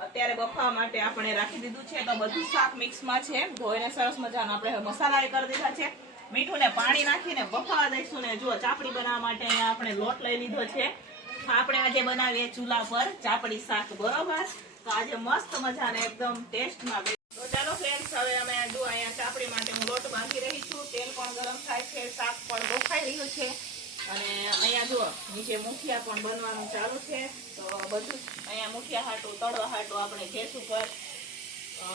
અત્યારે બફાવા માટે આપણે રાખી દીધું છે. તો બધું શાક મિક્સમાં છે. ધોઈને સરસ મજાનું આપણે મસાલા કરી દીધા છે. મીઠું ને પાણી નાખીને બફાવા દઈશું ને જો ચાપડી બનાવવા માટે અહીંયા આપણે લોટ લઈ લીધો છે. આપણે આજે બનાવીએ ચૂલા પર ચાપડી શાક બરોબર? તો આજે મસ્ત મજાને એકદમ ટેસ્ટમાં તો ચાલો ફ્રેન્ડ્સ હવે અમે જો અહીંયા ચાપડી માટે હું લોટ બાંધી રહી છું. તેલ પણ ગરમ થાય છે શાક પણ બોખાઈ રહ્યું છે. અને અહીંયા જુઓ નીચે મુઠિયા પણ બનવાનું ચાલુ છે. તો બધું અહીંયા મુઠિયા હાટું તળવા હાટું આપણે ગેસ ઉપર અ,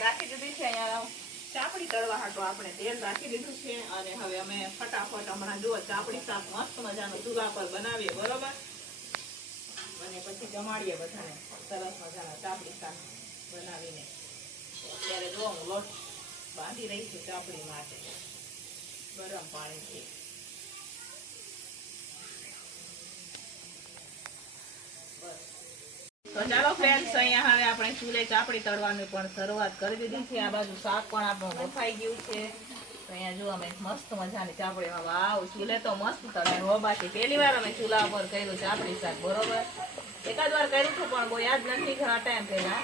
રાખી દીધી છે અહીંયા. ચાપડી તળવા હાટું આપણે તેલ રાખી દીધું છે અને હવે અમે ફટાફટ હમણાં જુઓ ચાપડી શાક મસ્ત મજાનું ચૂલા પર બનાવીએ, બરોબર? અને પછી જમાડીએ બધાને, સરસ મજાના ચાપડી શાક બનાવીને. અત્યારે જો હું લોટ બાંધી રહી છું ચાપડી માટે, ગરમ પાણીથી. ચાલો ફ્રેન્ડ્સ અહીંયા હવે આપણે ચૂલે ચાપડી તળવાની પણ શરૂઆત કરી દીધી છે. આ બાજુ શાક પણ આપણું બફાઈ ગયું છે. અહીંયા જો અમે મસ્ત મજાની ચાપડી. વાવ, ચૂલે તો મસ્ત તળે હો બાકી. પહેલી વાર અમે ચૂલા ઉપર કર્યું ચાપડી શાક, બરોબર? એકાદ વાર કર્યું હતું પણ બહુ યાદ નથી, ઘણા ટાઈમ પહેલા.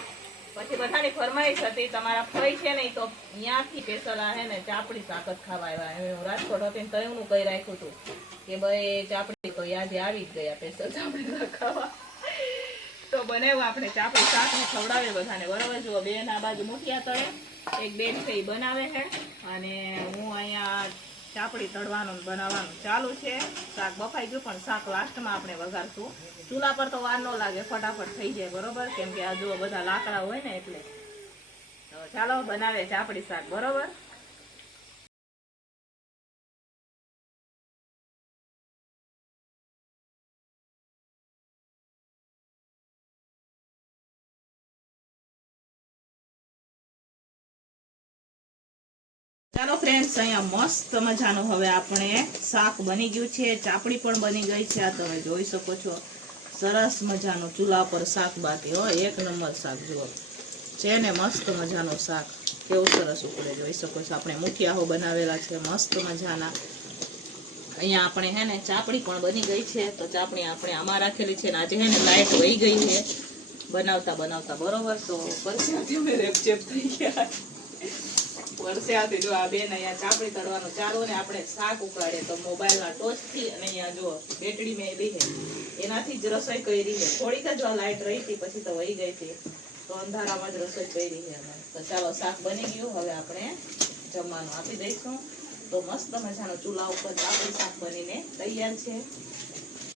પછી બધાની ફરમાઈશ હતી, તમારા ફઈ છે નહીં તો ત્યાંથી સ્પેશલ આ હે ને ચાપડી શાક જ ખાવા આવ્યા. હું રાજકોટ હતી તો એનું કહી રાખ્યું હતું કે ભાઈ, ચાપડી તો યાદ આવી જ ગયા સ્પેશલ ચાપડી શાક ખાવા. બનાવ્યું, આપણે ચાપડી શાક ખવડાવે બધાને, બરોબર? જુઓ બે ના બાજુ મુઠિયા તળે, એક બેન છે એ બનાવે છે, અને હું અહીંયા ચાપડી તળવાનું બનાવવાનું ચાલુ છે. શાક બફાઈ ગયું, પણ શાક લાસ્ટમાં આપણે વઘારશું. ચૂલા પર તો વાર ન લાગે, ફટાફટ થઈ જાય, બરોબર? કેમ કે આ જુઓ, બધા લાકડા હોય ને એટલે. ચાલો બનાવે ચાપડી શાક, બરોબર? ચાલો ફ્રેન્ડ્સ અહીંયા મસ્ત મજાનું હવે આપણે શાક બની ગયું છે, ચાપડી પણ બની ગઈ છે. આ તમે જોઈ શકો છો, સરસ મજાનું ચૂલા પર શાક બાકી હો, એક નંબર શાક, જુઓ. છે ને મસ્ત મજાનું શાક. કેવું સરસ ઉકળે, જોઈ શકો છો. આપણે મુઠિયાઓ બનાવેલા છે, મસ્ત મજાના. અહીંયા આપણે હે ને ચાપડી પણ બની ગઈ છે, તો ચાપડી આપણે આમાં રાખેલી છે આજે હે ને લાઈટ વહી ગઈ છે બનાવતા બનાવતા બરોબર? તો પરસ્યા રેપચેપ થઈ ગયા. વરસ્યાથી જો આ બેન અહીંયા ચાપડી તળવાનો ચારો ને આપણે શાક ઉકાળે તો મોબાઈલના ટોચથી અને અહીંયા જો બેટડી મેં છે એનાથી જ રસોઈ કરી છે. થોડીક જ લાઈટ રહી હતી, પછી તો વહી ગઈ હતી. તો અંધારામાં જ રસોઈ કરી છે અમે. તો ચાલો, શાક બની ગયું. હવે આપણે જમવાનું આપી દઈશું. તો મસ્ત મજાનો ચૂલા ઉપર ચાપડી શાક બનીને તૈયાર છે.